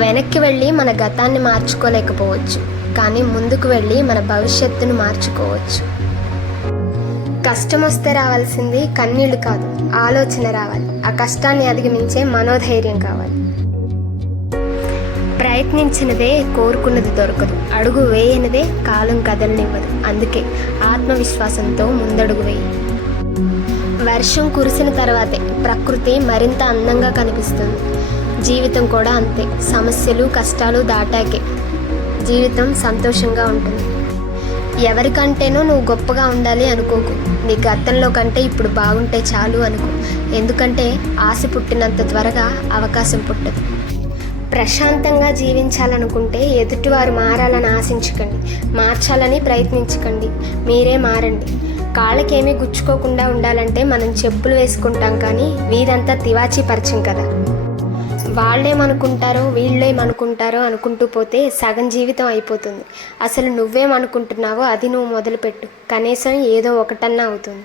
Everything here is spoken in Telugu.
వెనక్కి వెళ్ళి మన గతాన్ని మార్చుకోలేకపోవచ్చు, కానీ ముందుకు వెళ్ళి మన భవిష్యత్తును మార్చుకోవచ్చు. కష్టం వస్తే రావాల్సింది కన్నీళ్లు కాదు, ఆలోచన రావాలి. ఆ కష్టాన్ని అధిగమించే మనోధైర్యం కావాలి. ప్రయత్నించినదే కోరుకున్నది దొరకదు, అడుగు వేయనిదే కాలం కదలనివ్వదు. అందుకే ఆత్మవిశ్వాసంతో ముందడుగు వేయి. వర్షం కురిసిన తర్వాతే ప్రకృతి మరింత అందంగా కనిపిస్తుంది. జీవితం కూడా అంతే. సమస్యలు కష్టాలు దాటాకే జీవితం సంతోషంగా ఉంటుంది. ఎవరికంటేనో నువ్వు గొప్పగా ఉండాలి అనుకోకు. నీ గతంలో కంటే ఇప్పుడు బాగుంటే చాలు అనుకో. ఎందుకంటే ఆశ పుట్టినంత త్వరగా అవకాశం పుట్టదు. ప్రశాంతంగా జీవించాలనుకుంటే ఎదుటివారు మారాలని ఆశించకండి, మార్చాలని ప్రయత్నించకండి. మీరే మారండి. కాళ్ళకేమీ గుచ్చుకోకుండా ఉండాలంటే మనం చెప్పులు వేసుకుంటాం, కానీ వీరంతా తివాచీ పరిచయం కదా. వాళ్ళేమనుకుంటారో వీళ్ళేమనుకుంటారో అనుకుంటూ పోతే సగం జీవితం అయిపోతుంది. అసలు నువ్వేమనుకుంటున్నావో అది నువ్వు మొదలుపెట్టు. కనీసం ఏదో ఒకటన్నా అవుతుంది.